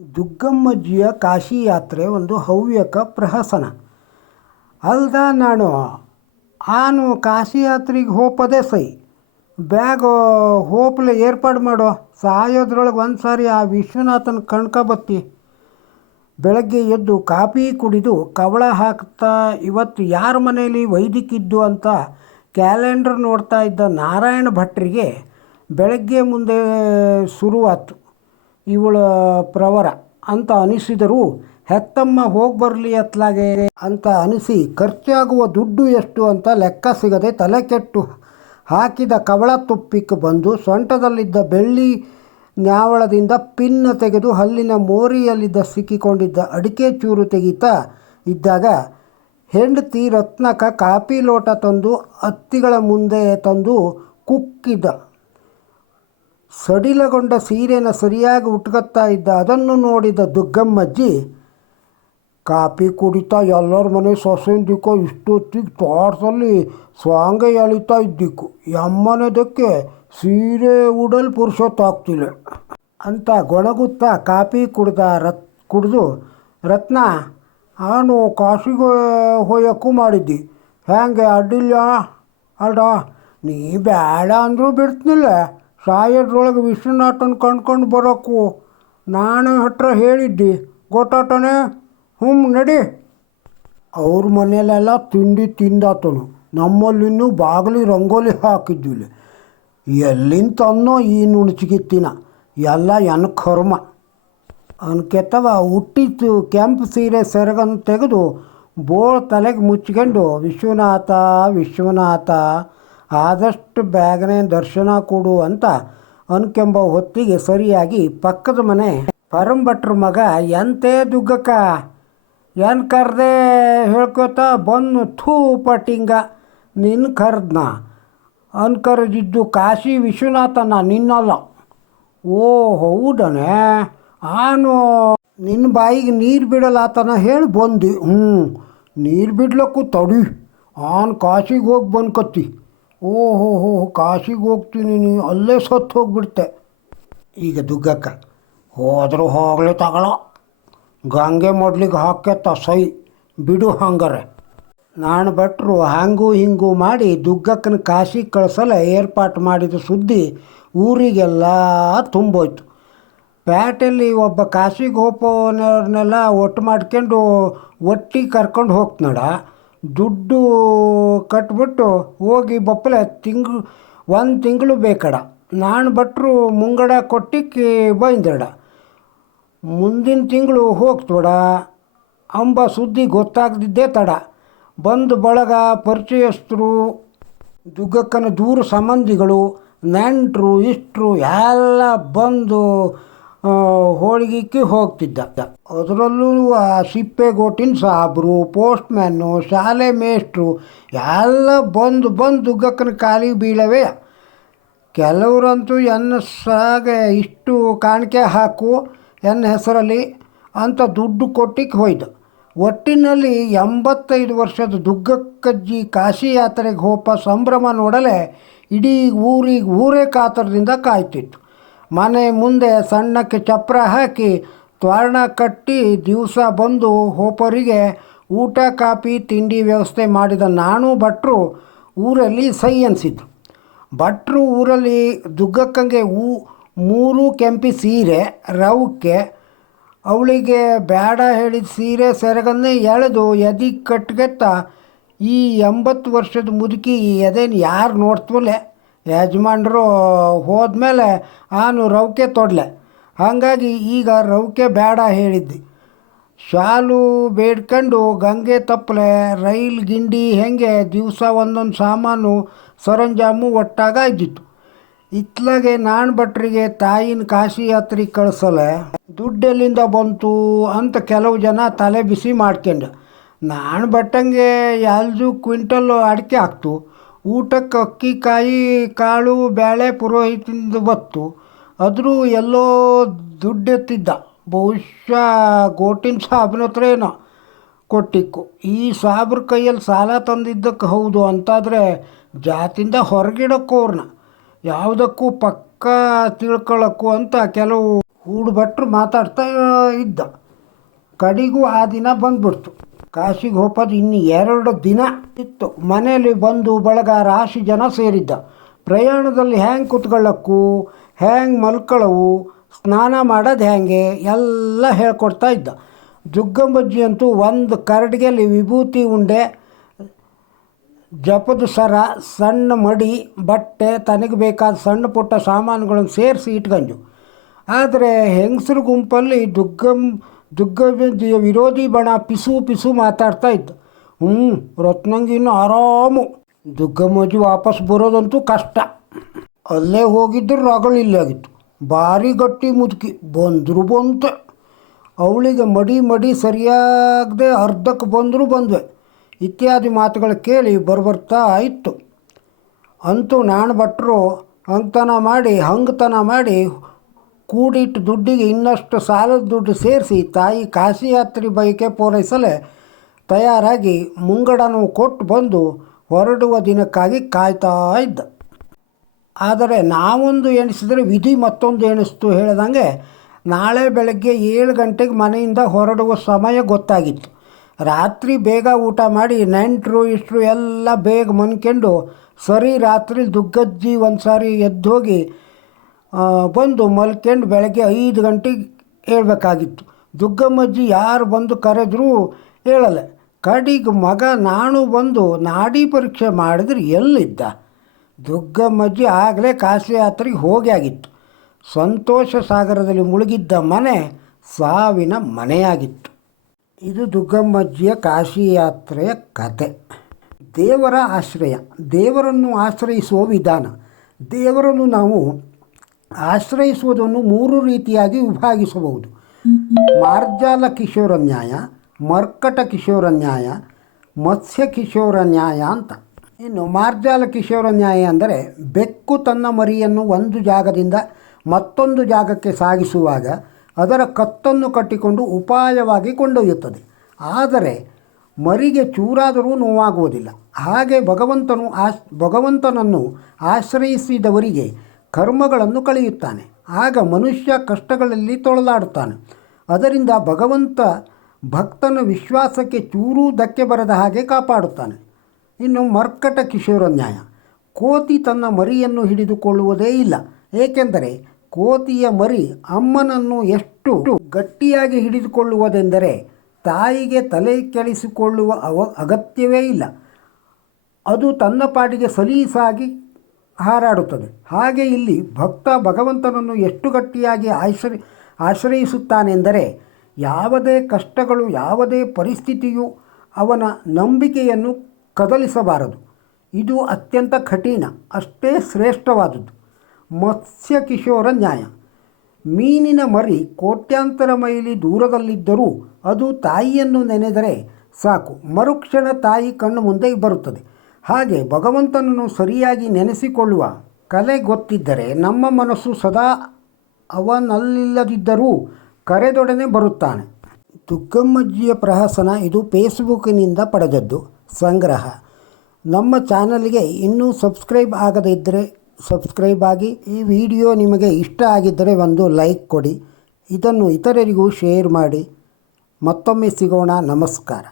ದುಗ್ಗಮ್ಮಜ್ಜಿಯ ಕಾಶಿ ಯಾತ್ರೆ ಒಂದು ಹವ್ಯಕ ಪ್ರಹಸನ. ಅಲ್ದ ನಾನು ಆನು ಕಾಶಿ ಯಾತ್ರೆಗೆ ಹೋಪದೇ ಸೈ. ಬ್ಯಾಗ್ ಹೋಪ್ಲೆ ಏರ್ಪಾಡು ಮಾಡೋ, ಸಾಯೋದ್ರೊಳಗೆ ಒಂದು ಸಾರಿ ಆ ವಿಶ್ವನಾಥನ ಕಣ್ಕಬತ್ತಿ ಬೆಳಗ್ಗೆ ಎದ್ದು ಕಾಫಿ ಕುಡಿದು ಕವಳ ಹಾಕ್ತಾ ಇವತ್ತು ಯಾರ ಮನೆಯಲ್ಲಿ ವೈದಿಕಿದ್ದು ಅಂತ ಕ್ಯಾಲೆಂಡರ್ ನೋಡ್ತಾ ಇದ್ದ ನಾರಾಯಣ ಭಟ್ರಿಗೆ ಬೆಳಗ್ಗೆ ಮುಂದೆ ಶುರುವಾತು. ಇವಳ ಪ್ರವರ ಅಂತ ಅನಿಸಿದರೂ, ಹೆತ್ತಮ್ಮ ಹೋಗಿ ಬರಲಿ ಅತ್ಲಾಗೆ ಅಂತ ಅನಿಸಿ, ಖರ್ಚಾಗುವ ದುಡ್ಡು ಎಷ್ಟು ಅಂತ ಲೆಕ್ಕ ಸಿಗದೆ ತಲೆ ಕೆಟ್ಟು ಹಾಕಿದ ಕವಳ ತುಪ್ಪಿಕ್ಕೆ ಬಂದು ಸೊಂಟದಲ್ಲಿದ್ದ ಬೆಳ್ಳಿ ನ್ಯಾವಳದಿಂದ ಪಿನ್ನ ತೆಗೆದು ಹಲ್ಲಿನ ಮೋರಿಯಲ್ಲಿದ್ದ ಸಿಕ್ಕಿಕೊಂಡಿದ್ದ ಅಡಿಕೆ ಚೂರು ತೆಗೀತಾ ಇದ್ದಾಗ, ಹೆಂಡತಿ ರತ್ನಕ ಕಾಪಿ ಲೋಟ ತಂದು ಅತ್ತಿಗಳ ಮುಂದೆ ತಂದು ಕುಕ್ಕಿದ್ದ ಸಡಿಲಗೊಂಡ ಸೀರೆನ ಸರಿಯಾಗಿ ಉಟ್ಕತ್ತಾ ಇದ್ದ ಅದನ್ನು ನೋಡಿದ ದುಗ್ಗಮ್ಮಜ್ಜಿ ಕಾಪಿ ಕುಡಿತಾ, ಎಲ್ಲರ ಮನೆ ಸೊಸೆಂದಿಕ್ಕೋ ಇಷ್ಟೊತ್ತಿಗೆ ತೋಟದಲ್ಲಿ ಸ್ವಾಂಗ ಎಳಿತಾ ಇದ್ದಿಕ್ಕು ಯಮ್ಮನದಕ್ಕೆ ಸೀರೆ ಉಡಲ್ ಪುರುಷೊತ್ತಾಗ್ತಿಲ್ಲ ಅಂತ ಗೊಣಗುತ್ತಾ ಕಾಪಿ ಕುಡ್ದ ರತ್, ಕುಡಿದು, ರತ್ನ ನಾನು ಕಾಶಿಗೆ, ಹೋಯಕ್ಕೂ ಮಾಡಿದ್ದಿ. ಹೆಂಗೆ ಅಡ್ಡಿಲ್ಲ ಅಲ್ಡ, ನೀ ಬೇಡ ಅಂದರೂ ಬಿಡ್ತೀನಿಲ್ಲ. ಸಾಯೋದ್ರೊಳಗೆ ವಿಶ್ವನಾಥನ ಕಂಡ್ಕೊಂಡು ಬರೋಕು ನಾನು ಹತ್ರ ಹೇಳಿದ್ದಿ. ಗೊತ್ತಾತಾನೆ? ಹ್ಞೂ ನಡಿ. ಅವ್ರ ಮನೆಯಲ್ಲೆಲ್ಲ ತಿಂಡಿ ತಿಂದಾತನು. ನಮ್ಮಲ್ಲಿನ್ನೂ ಬಾಗಿಲಿ ರಂಗೋಲಿ ಹಾಕಿದ್ದಿಲ್ಲ. ಎಲ್ಲಿಂದ ಅನ್ನೋ ಈ ನುಣುಚಿಗಿತ್ತಿನ. ಎಲ್ಲ ಎನ್ ಕರ್ಮ. ಅನ್ಕೆತ್ತವ ಹುಟ್ಟಿತ್ತು ಕೆಂಪು ಸೀರೆ ಸೆರಗನ್ನು ತೆಗೆದು ಬೋಳ್ ತಲೆಗೆ ಮುಚ್ಕೊಂಡು, ವಿಶ್ವನಾಥ ವಿಶ್ವನಾಥ ಆದಷ್ಟು ಬೇಗನೆ ದರ್ಶನ ಕೊಡು ಅಂತ ಅನ್ಕೆಂಬ ಹೊತ್ತಿಗೆ ಸರಿಯಾಗಿ ಪಕ್ಕದ ಮನೆ ಪರಂಭಟ್ರ ಮಗ, ಎಂತೆ ದುಗ್ಗಕ್ಕ, ಏನು ಕರೆದೆ? ಹೇಳ್ಕೊತ ಬಂದು, ಥೂ ಪಟ್ಟಿಂಗ ನಿನ್ನ ಕರೆದ್ನ. ಅನ್ಕರೆದಿದ್ದು, ಕಾಶಿ ವಿಶ್ವನಾಥನ ನಿನ್ನಲ್ಲ. ಓ, ಹೌದನೆ? ಆನು ನಿನ್ನ ಬಾಯಿಗೆ ನೀರು ಬಿಡಲಾತನ ಹೇಳಿ ಬಂದು. ಹ್ಞೂ ನೀರು ಬಿಡ್ಲಕ್ಕೂ ತಡಿ. ಆನ್ ಕಾಶಿಗೆ ಹೋಗಿ ಬಂದ್ಕತ್ತಿ. ಓಹೋ ಹೋ ಕಾಶಿಗೆ ಹೋಗ್ತೀನಿ ನೀ, ಅಲ್ಲೇ ಸತ್ತು ಹೋಗ್ಬಿಡ್ತೆ. ಈಗ ದುಗ್ಗಕ್ಕ, ಹೋದರೂ ಹೋಗಲಿ ತಗೊಳ್ಳೋ ಗಂಗೆ ಮೊಡ್ಲಿಗೆ ಹಾಕ್ಯತ್ತ ಸೈ, ಬಿಡು ಹಂಗಾರೆ. ನಾನು ಭಟ್ರು ಹಾಂಗೂ ಹಿಂಗೂ ಮಾಡಿ ದುಗ್ಗಕ್ಕನ ಕಾಶಿ ಕಳಿಸಲ ಏರ್ಪಾಟು ಮಾಡಿದ ಸುದ್ದಿ ಊರಿಗೆಲ್ಲ ತುಂಬೋಯ್ತು. ಪ್ಯಾಟೆಯಲ್ಲಿ ಒಬ್ಬ ಕಾಶಿಗೆ ಹೋಗೋನವ್ರನ್ನೆಲ್ಲ ಒಟ್ಟು ಮಾಡ್ಕೊಂಡು ಒಟ್ಟಿಗೆ ಕರ್ಕೊಂಡು ಹೋಗ್ತನಡ. ದುಡ್ಡು ಕಟ್ಬಿಟ್ಟು ಹೋಗಿ ಬಪ್ಪಲೆ ತಿಂಗ್ಳು ಒಂದು ತಿಂಗಳು ಬೇಕಡ. ನಾನು ಭಟ್ರು ಮುಂಗಡ ಕೊಟ್ಟಿಕ್ಕಿ ಬೈಂದಡ ಮುಂದಿನ ತಿಂಗಳು ಹೋಗ್ತೋಡ ಅಂಬ ಸುದ್ದಿ ಗೊತ್ತಾಗದಿದ್ದೇ ತಡ. ಬಂದು ಬಳಗ ಪರಿಚಯಸ್ಥರು, ದುಗ್ಗಕ್ಕನ ದೂರ ಸಂಬಂಧಿಗಳು, ನೆಂಟರು, ಇಷ್ಟರು ಎಲ್ಲ ಬಂದು ಹೋಳಿಗೆಕ್ಕೆ ಹೋಗ್ತಿದ್ದ. ಅದರಲ್ಲೂ ಆ ಸಿಪ್ಪೆಗೋಟಿನ ಸಾಬ್ರು, ಪೋಸ್ಟ್ಮ್ಯಾನು, ಶಾಲೆ ಮೇಷ್ಟ್ರು ಎಲ್ಲ ಬಂದು ಬಂದು ದುಗ್ಗಕ್ಕನ ಕಾಲಿಗೆ ಬೀಳವೆ. ಕೆಲವರಂತೂ ಎನ್ನ ಸಾಗೆ ಇಷ್ಟು ಕಾಣಿಕೆ ಹಾಕು, ಎನ್ನ ಹೆಸರಲ್ಲಿ ಅಂತ ದುಡ್ಡು ಕೊಟ್ಟಿಗೆ ಹೋಯ್ತು ಒಟ್ಟಿನಲ್ಲಿ ಎಂಬತ್ತೈದು ವರ್ಷದ ದುಗ್ಗಕ್ಕಜ್ಜಿ ಕಾಶಿ ಯಾತ್ರೆಗೆ ಹೋಪ ಸಂಭ್ರಮ ನೋಡಲೆ ಇಡೀ ಊರಿಗೆ ಊರೇ ಕಾತರದಿಂದ ಕಾಯ್ತಿತ್ತು. ಮನೆ ಮುಂದೆ ಸಣ್ಣಕ್ಕೆ ಚಪ್ರ ಹಾಕಿ ತ್ವಾರಣ ಕಟ್ಟಿ ದಿವಸ ಬಂದು ಹೋಪರಿಗೆ ಊಟ, ಕಾಫಿ, ತಿಂಡಿ ವ್ಯವಸ್ಥೆ ಮಾಡಿದ ನಾನು ಭಟ್ರು ಊರಲ್ಲಿ ಸೈ ಅನಿಸಿದ್ರು ಭಟ್ರು ಊರಲ್ಲಿ ದುಗ್ಗಕ್ಕಂಗೆ ಹೂ ಮೂರು ಕೆಂಪಿ ಸೀರೆ ರವಕ್ಕೆ ಅವಳಿಗೆ ಬೇಡ ಹೇಳಿದ ಸೀರೆ ಸೆರಗನ್ನೇ ಎಳೆದು ಎದಿ ಕಟ್ಗೆತ್ತ ಈ ಎಂಬತ್ತು ವರ್ಷದ ಮುದುಕಿ ಎದೇನು ಯಾರು ನೋಡ್ತವಲೆ ಯಜಮಾನ್ರು ಹೋದ್ಮೇಲೆ ಆನು ರವಿಕೆ ತೊಡಲೆ. ಹಾಗಾಗಿ ಈಗ ರವಿಕೆ ಬೇಡ ಹೇಳಿದ್ದೆ. ಶಾಲು ಬೇಡ್ಕೊಂಡು ಗಂಗೆ ತಪ್ಪಲೆ ರೈಲ್ ಗಿಂಡಿ ಹೆಂಗೆ ದಿವಸ ಒಂದೊಂದು ಸಾಮಾನು ಸರಂಜಾಮು ಒಟ್ಟಾಗ ಇದ್ದಿತ್ತು ಇತ್ಲಾಗೆ ನಾನು ಭಟ್ರಿಗೆ ತಾಯಿನ ಕಾಶಿ ಯಾತ್ರೆ ಕಳಿಸಲೆ, ದುಡ್ಡೆಲ್ಲಿಂದ ಬಂತು ಅಂತ ಕೆಲವು ಜನ ತಲೆ ಬಿಸಿ ಮಾಡ್ಕೊಂಡು. ನಾನು ಭಟ್ಟಂಗೆ ಎಲ್ದು ಕ್ವಿಂಟಲ್ಲು ಅಡಿಕೆ ಹಾಕ್ತು. ಊಟಕ್ಕೆ ಅಕ್ಕಿ ಕಾಯಿ ಕಾಳು ಬೇಳೆ ಪುರೋಹಿತಿಂದ ಬತ್ತು ಆದರೂ ಎಲ್ಲೋ ದುಡ್ಡೆತ್ತಿದ್ದ ಬಹುಶಃ ಗೋಟಿನ ಸಾಬ್ನ ಹತ್ರ ಏನೋ ಕೊಟ್ಟಿಕ್ಕು. ಈ ಸಾಬ್ರ ಕೈಯಲ್ಲಿ ಸಾಲ ತಂದಿದ್ದಕ್ಕೆ ಹೌದು ಅಂತಾದರೆ ಜಾತಿಯಿಂದ ಅವ್ರನ್ನ ಯಾವುದಕ್ಕೂ ಪಕ್ಕ ತಿಳ್ಕೊಳ್ಳೋಕ್ಕೂ ಅಂತ ಕೆಲವು ಹೂಡ್ಬಟ್ರು ಮಾತಾಡ್ತಾ ಇದ್ದ. ಕಡೆಗೂ ಆ ದಿನ ಬಂದ್ಬಿಡ್ತು. ಕಾಶಿಗೆ ಹೋಗೋದು ಇನ್ನು ಎರಡು ದಿನ ಇತ್ತು. ಮನೆಯಲ್ಲಿ ಬಂದು ಬಳಗ ರಾಶಿ ಜನ ಸೇರಿದ್ದ. ಪ್ರಯಾಣದಲ್ಲಿ ಹ್ಯಾಂಗೆ ಕುತ್ಕೊಳ್ಳೋಕ್ಕೂ, ಹ್ಯಾಂಗೆ ಮಲ್ಕೊಳ್ಳವು, ಸ್ನಾನ ಮಾಡೋದು ಹ್ಯಾಂಗೆ ಎಲ್ಲ ಹೇಳ್ಕೊಡ್ತಾ ಇದ್ದ. ಜುಗ್ಗಂಬಜ್ಜಿ ಅಂತೂ ಒಂದು ಕರಡಿಗೆಯಲ್ಲಿ ವಿಭೂತಿ ಉಂಡೆ, ಜಪದ ಸರ, ಸಣ್ಣ ಮಡಿ, ಬಟ್ಟೆ, ತನಗೆ ಬೇಕಾದ ಸಣ್ಣ ಪುಟ್ಟ ಸಾಮಾನುಗಳನ್ನು ಸೇರಿಸಿ ಇಟ್ಕೊಂಡ್ರು ಆದರೆ ಹೆಂಗಸ್ರ ಗುಂಪಲ್ಲಿ ದುಗ್ಗಂ ದುಗ್ಗಬಜ್ಜಿಯ ವಿರೋಧಿ ಬಣ ಪಿಸು ಪಿಸು ಮಾತಾಡ್ತಾ ಇದ್ದ. ಹ್ಞೂ ರತ್ನಂಗಿನ ಆರಾಮು. ದುಗ್ಗಮ್ಮಜ್ಜಿ ವಾಪಸ್ ಬರೋದಂತೂ ಕಷ್ಟ. ಅಲ್ಲೇ ಹೋಗಿದ್ರು ರಗಳಿಲ್ಲಾಗಿತ್ತು ಭಾರಿ ಗಟ್ಟಿ ಮುದುಕಿ, ಬಂದರು ಬಂತೆ ಅವಳಿಗೆ ಮಡಿ ಮಡಿ ಸರಿಯಾಗದೆ ಅರ್ಧಕ್ಕೆ ಬಂದರೂ ಬಂದ್ವೆ. ಇತ್ಯಾದಿ ಮಾತುಗಳು ಕೇಳಿ ಬರ್ಬರ್ತಾ ಇತ್ತು. ಅಂತೂ ನಾಣ ಭಟ್ರು ಹಂಗ್ತನ ಮಾಡಿ, ಹಂಗತನ ಮಾಡಿ ಕೂಡಿಟ್ಟು ದುಡ್ಡಿಗೆ ಇನ್ನಷ್ಟು ಸಾಲದ ದುಡ್ಡು ಸೇರಿಸಿ ತಾಯಿ ಕಾಶಿ ಯಾತ್ರೆ ಬಯಕೆ ಪೂರೈಸಲೇ ತಯಾರಾಗಿ ಮುಂಗಡನು ಕೊಟ್ಟು ಬಂದು ಹೊರಡುವ ದಿನಕ್ಕಾಗಿ ಕಾಯ್ತಾ ಇದ್ದ. ಆದರೆ ನಾವೊಂದು ಎಣಿಸಿದರೆ ವಿಧಿ ಮತ್ತೊಂದು ಎಣಿಸ್ತು ಹೇಳ್ದಂಗೆ ನಾಳೆ ಬೆಳಗ್ಗೆ ಏಳು ಗಂಟೆಗೆ ಮನೆಯಿಂದ ಹೊರಡುವ ಸಮಯ ಗೊತ್ತಾಗಿತ್ತು. ರಾತ್ರಿ ಬೇಗ ಊಟ ಮಾಡಿ ನೆಂಟರು, ಇಷ್ಟರು ಎಲ್ಲ ಬೇಗ ಮನ್ಕೊಂಡು ಸರಿ ರಾತ್ರಿ ದುಗ್ಗಜ್ಜಿ ಒಂದು ಸಾರಿ ಎದ್ದೋಗಿ ಬಂದು ಮಲ್ಕೊಂಡು ಬೆಳಗ್ಗೆ ಐದು ಗಂಟೆಗೆ ಹೇಳ್ಬೇಕಾಗಿತ್ತು. ದುಗ್ಗಮ್ಮಜ್ಜಿ ಯಾರು ಬಂದು ಕರೆದ್ರೂ ಹೇಳಲ್ಲ. ಕಡಿಗೆ ಮಗ ನಾನು ಬಂದು ನಾಡಿ ಪರೀಕ್ಷೆ ಮಾಡಿದ್ರೆ ಎಲ್ಲಿದ್ದ? ದುಗ್ಗಮ್ಮಜ್ಜಿ ಆಗಲೇ ಕಾಶಿ ಯಾತ್ರೆಗೆ ಹೋಗಿ ಆಗಿತ್ತು. ಸಂತೋಷ ಸಾಗರದಲ್ಲಿ ಮುಳುಗಿದ್ದ ಮನೆ ಸಾವಿನ ಮನೆಯಾಗಿತ್ತು. ಇದು ದುಗ್ಗಮ್ಮಜ್ಜಿಯ ಕಾಶಿ ಯಾತ್ರೆಯ ಕತೆ. ದೇವರ ಆಶ್ರಯ. ದೇವರನ್ನು ಆಶ್ರಯಿಸುವ ವಿಧಾನ. ದೇವರನ್ನು ನಾವು ಆಶ್ರಯಿಸುವುದನ್ನು ಮೂರು ರೀತಿಯಾಗಿ ವಿಭಾಗಿಸಬಹುದು. ಮಾರ್ಜಾಲ ಕಿಶೋರ ನ್ಯಾಯ, ಮರ್ಕಟ ಕಿಶೋರ ನ್ಯಾಯ, ಮತ್ಸ್ಯ ಕಿಶೋರ ನ್ಯಾಯ ಅಂತ. ಇನ್ನು ಮಾರ್ಜಾಲ ಕಿಶೋರ ನ್ಯಾಯ ಅಂದರೆ ಬೆಕ್ಕು ತನ್ನ ಮರಿಯನ್ನು ಒಂದು ಜಾಗದಿಂದ ಮತ್ತೊಂದು ಜಾಗಕ್ಕೆ ಸಾಗಿಸುವಾಗ ಅದರ ಕತ್ತನ್ನು ಕಟ್ಟಿಕೊಂಡು ಉಪಾಯವಾಗಿ ಕೊಂಡೊಯ್ಯುತ್ತದೆ. ಆದರೆ ಮರಿಗೆ ಚೂರಾದರೂ ನೋವಾಗುವುದಿಲ್ಲ. ಹಾಗೆ ಭಗವಂತನು ಆಶ್ ಭಗವಂತನನ್ನು ಆಶ್ರಯಿಸಿದವರಿಗೆ ಕರ್ಮಗಳನ್ನು ಕಳೆಯುತ್ತಾನೆ. ಆಗ ಮನುಷ್ಯ ಕಷ್ಟಗಳಲ್ಲಿ ತೊಳಲಾಡುತ್ತಾನೆ. ಅದರಿಂದ ಭಗವಂತ ಭಕ್ತನ ವಿಶ್ವಾಸಕ್ಕೆ ಚೂರೂ ಧಕ್ಕೆ ಬರದ ಹಾಗೆ ಕಾಪಾಡುತ್ತಾನೆ. ಇನ್ನು ಮರ್ಕಟ ಕಿಶೋರ ನ್ಯಾಯ. ಕೋತಿ ತನ್ನ ಮರಿಯನ್ನು ಹಿಡಿದುಕೊಳ್ಳುವುದೇ ಇಲ್ಲ. ಏಕೆಂದರೆ ಕೋತಿಯ ಮರಿ ಅಮ್ಮನನ್ನು ಎಷ್ಟು ಗಟ್ಟಿಯಾಗಿ ಹಿಡಿದುಕೊಳ್ಳುವುದೆಂದರೆ ತಾಯಿಗೆ ತಲೆ ಕೆಡಿಸಿಕೊಳ್ಳುವ ಅವ, ಅಗತ್ಯವೇ ಇಲ್ಲ. ಅದು ತನ್ನ ಪಾಡಿಗೆ ಸಲೀಸಾಗಿ ಹಾರಾಡುತ್ತದೆ. ಹಾಗೆ ಇಲ್ಲಿ ಭಕ್ತ ಭಗವಂತನನ್ನು ಎಷ್ಟು ಗಟ್ಟಿಯಾಗಿ ಆಶ್ರಯ, ಆಶ್ರಯಿಸುತ್ತಾನೆಂದರೆ ಯಾವುದೇ ಕಷ್ಟಗಳು, ಯಾವುದೇ ಪರಿಸ್ಥಿತಿಯು ಅವನ ನಂಬಿಕೆಯನ್ನು ಕದಲಿಸಬಾರದು. ಇದು ಅತ್ಯಂತ ಕಠಿಣ, ಅಷ್ಟೇ ಶ್ರೇಷ್ಠವಾದದ್ದು. ಮತ್ಸ್ಯ ಕಿಶೋರ ನ್ಯಾಯ. ಮೀನಿನ ಮರಿ ಕೋಟ್ಯಾಂತರ ಮೈಲಿ ದೂರದಲ್ಲಿದ್ದರೂ ಅದು ತಾಯಿಯನ್ನು ನೆನೆದರೆ ಸಾಕು. ಮರುಕ್ಷಣ ತಾಯಿ ಕಣ್ಣು ಮುಂದೆ ಬರುತ್ತದೆ. ಹಾಗೆ ಭಗವಂತನನ್ನು ಸರಿಯಾಗಿ ನೆನೆಸಿಕೊಳ್ಳುವ ಕಲೆ ಗೊತ್ತಿದ್ದರೆ ನಮ್ಮ ಮನಸ್ಸು ಸದಾ ಅವನಲ್ಲಿಲ್ಲದಿದ್ದರೂ ಕರೆದೊಡನೆ ಬರುತ್ತಾನೆ. ದುಗ್ಗಮ್ಮಜ್ಜಿಯ ಪ್ರಹಸನ ಇದು ಫೇಸ್ಬುಕ್ಕಿನಿಂದ ಪಡೆದದ್ದು. ಸಂಗ್ರಹ. ನಮ್ಮ ಚಾನಲ್ಗೆ ಇನ್ನೂ ಸಬ್ಸ್ಕ್ರೈಬ್ ಆಗದೇ ಇದ್ದರೆ ಸಬ್ಸ್ಕ್ರೈಬ್ ಆಗಿ. ಈ ವಿಡಿಯೋ ನಿಮಗೆ ಇಷ್ಟ ಆಗಿದ್ದರೆ ಒಂದು ಲೈಕ್ ಕೊಡಿ. ಇದನ್ನು ಇತರರಿಗೂ ಶೇರ್ ಮಾಡಿ. ಮತ್ತೊಮ್ಮೆ ಸಿಗೋಣ. ನಮಸ್ಕಾರ.